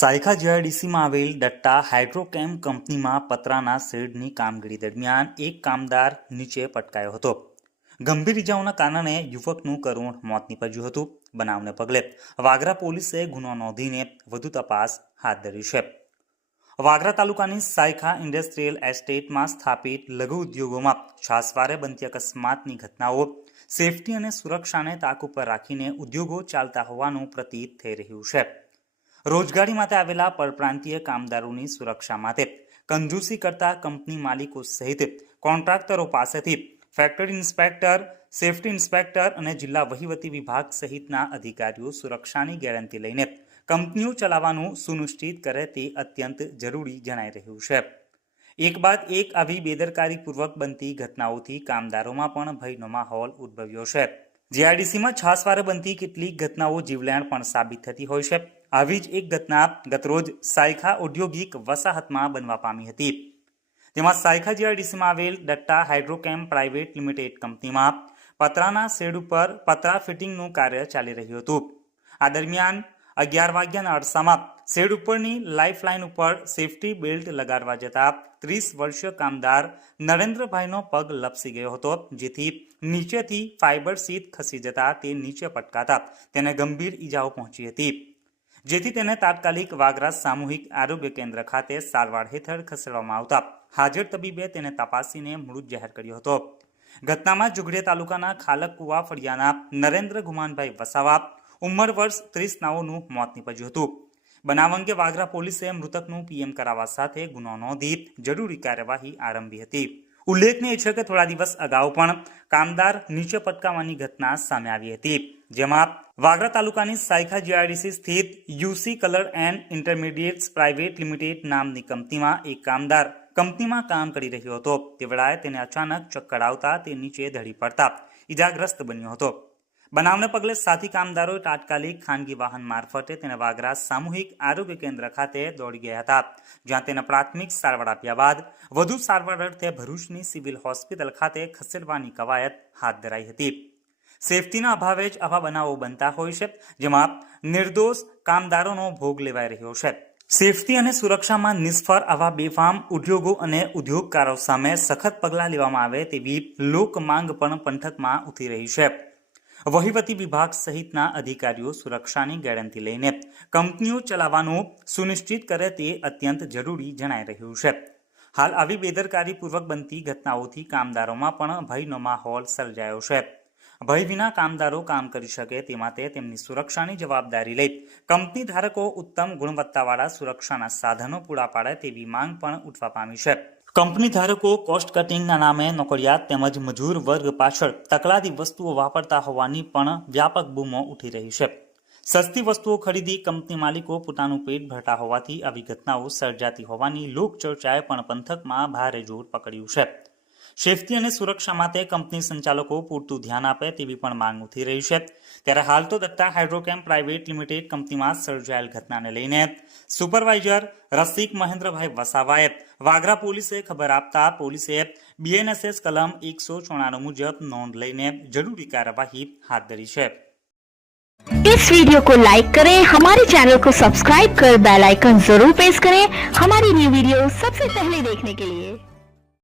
સાયખા જીઆઈડીસીમાં આવેલ દટ્ટા હાઇડ્રોકેમ કંપનીમાં પતરાના શેડની કામગીરી દરમિયાન એક કામદાર નીચે પટકાયો હતો ગંભીર ઇજાઓના કારણે યુવકનું કરુણ મોત નીપજ્યું હતું બનાવને પગલે વાગરા પોલીસે ગુનો નોંધીને વધુ તપાસ હાથ ધરી છે વાગરા તાલુકાની સાયખા ઇન્ડસ્ટ્રીયલ એસ્ટેટમાં સ્થાપિત લઘુ ઉદ્યોગોમાં છાસવારે બનતી અકસ્માતની ઘટનાઓ સેફટી અને સુરક્ષાને તાક ઉપર રાખીને ઉદ્યોગો ચાલતા હોવાનું પ્રતીત થઈ રહ્યું છે રોજગારી માટે આવેલા પરપ્રાંતીય કામદારોની સુરક્ષા માટે કંજૂસી કરતા કંપની માલિકો સહિત કોન્ટ્રાક્ટરો પાસેથી ફેક્ટરી ઇન્સ્પેક્ટર સેફ્ટી ઇન્સ્પેક્ટર અને જિલ્લા વહીવટી વિભાગ સહિતના અધિકારીઓ સુરક્ષાની ગેરંટી લઈને કંપનીઓ ચલાવવાનું સુનિશ્ચિત કરે તે અત્યંત જરૂરી જણાઈ રહ્યું છે એક બાદ એક આવી બેદરકારીપૂર્વક બનતી ઘટનાઓથી કામદારોમાં પણ ભયનો માહોલ ઉદ્ભવ્યો છે જીઆઈડીસીમાં છાસવારે બનતી કેટલીક ઘટનાઓ જીવલેણ પણ સાબિત થતી હોય છે આવી જ એક ઘટના ગતરોજ સાયખા ઔદ્યોગિક વસાહતમાં બનવા પામી હતી જેમાં સાયખા જીઆરડીસીમાં આવેલ ડટ્ટા હાઇડ્રોકેમ પ્રાઇવેટ લિમિટેડ કંપનીમાં પતરાના શેડ ઉપર પતરા ફિટિંગનું કાર્ય ચાલી રહ્યું હતું આ દરમિયાન અગિયાર વાગ્યાના અરસામાં શેડ ઉપરની લાઇફલાઇન ઉપર સેફટી બેલ્ટ લગાડવા જતા ત્રીસ વર્ષીય કામદાર નરેન્દ્રભાઈનો પગ લપસી ગયો હતો જેથી નીચેથી ફાઇબર સીટ ખસી જતા તે નીચે પટકાતા તેને ગંભીર ઈજાઓ પહોંચી હતી જેથી તેને તાત્કાલિક વાગરા સામૂહિક આરોગ્ય કેન્દ્ર ખાતે સારવાર હેઠળ ખસેડવામાં આવતા હાજર તબીબે તેને તપાસીને મૃત જાહેર કર્યો હતો ઘટનામાં જુગડે તાલુકાના ખાલક કુવા ફળિયાના નરેન્દ્ર ગુમાનભાઈ વસાવા ઉંમર વર્ષ ત્રીસ નાઓનું મોત નીપજ્યું હતું બનાવ અંગે વાગરા પોલીસે મૃતકનું પીએમ કરાવવા સાથે ગુનો નોંધી જરૂરી કાર્યવાહી આરંભી હતી ઉલ્લેખનીય છે કે થોડા દિવસ અગાઉ પણ કામદાર નીચે પટકાવવાની ઘટના સામે આવી હતી જેમાં વાગરા તાલુકાની સાયખા જીઆઈડીસી સ્થિત UC colour and intermediates private limited નામની કંપનીમાં એક કામદાર કંપનીમાં કામ કરી રહ્યો હતો તે વેળાએ તેને અચાનક ચક્કર આવતા તે નીચે ધડી પડતા ઇજાગ્રસ્ત બન્યો હતો બનાવને પગલે સાથી કામદારોએ તાત્કાલિક ખાનગી વાહન મારફતે તેને વાગરા સામૂહિક આરોગ્ય કેન્દ્ર ખાતે દોડી ગયા હતા જ્યાં તેને પ્રાથમિક સારવાર આપ્યા બાદ વધુ સારવાર અર્થે ભરૂચની સિવિલ હોસ્પિટલ ખાતે ખસેડવાની કવાયત હાથ ધરાઈ હતી સેફટીના અભાવે જ આવા બનાવો બનતા હોય છે જેમાં નિર્દોષ કામદારોનો ભોગ લેવાઈ રહ્યો છે સેફટી અને સુરક્ષામાં નિષ્ફળ આવા બેફામ ઉદ્યોગો અને ઉદ્યોગકારો સામે સખત પગલાં લેવામાં આવે તેવી લોક માંગ પણ પંથકમાં ઉઠી રહી છે વહીવટી વિભાગ સહિતના અધિકારીઓ સુરક્ષાની ગેરંટી લઈને કંપનીઓ ચલાવવાનું સુનિશ્ચિત કરે તે અત્યંત જરૂરી જણાઈ રહ્યું છે હાલ આવી બેદરકારીપૂર્વક બનતી ઘટનાઓથી કામદારોમાં પણ ભયનો માહોલ સર્જાયો છે ભય વિના કામદારો કામ કરી શકે તે માટે તેમની સુરક્ષાની જવાબદારી લઈ કંપની ધારકો ઉત્તમ ગુણવત્તાવાળા સુરક્ષાના સાધનો પૂરા પાડે તેવી માંગ પણ ઉઠવા પામી છે કંપની ધારકો કોસ્ટ કટિંગના નામે નોકરિયાત તેમજ મજૂર વર્ગ પાછળ તકલાદી વસ્તુઓ વાપરતા હોવાની પણ વ્યાપક બૂમો ઉઠી રહી છે સસ્તી વસ્તુઓ ખરીદી કંપની માલિકો પોતાનું પેટ ભરતા હોવાથી આવી ઘટનાઓ સર્જાતી હોવાની લોકચર્ચાએ પણ પંથકમાં ભારે જોર પકડ્યું છે સેફટી અને સુરક્ષા માટે કંપની સંચાલકો પૂરતું ધ્યાન આપે તેવી પણ માંગ ઉઠી રહી છે ત્યારે હાલ તો દત્તા હાઇડ્રોકેમ પ્રાઇવેટ લિમિટેડ કંપનીમાં સર્જાયેલ ઘટનાને લઈને સુપરવાઇઝર રસિક મહેન્દ્રભાઈ વસાવાએ વાગરા પોલીસે ખબર આપતા પોલીસે બીએનએસએસ કલમ એકસો ચોણાણું મુજબ નોંધ લઈને જરૂરી કાર્યવાહી હાથ ધરી છે इस वीडियो को लाइक करें हमारे चैनल को सब्सक्राइब कर बेल आइकन जरूर प्रेस करें हमारी न्यू वीडियो सबसे पहले देखने के लिए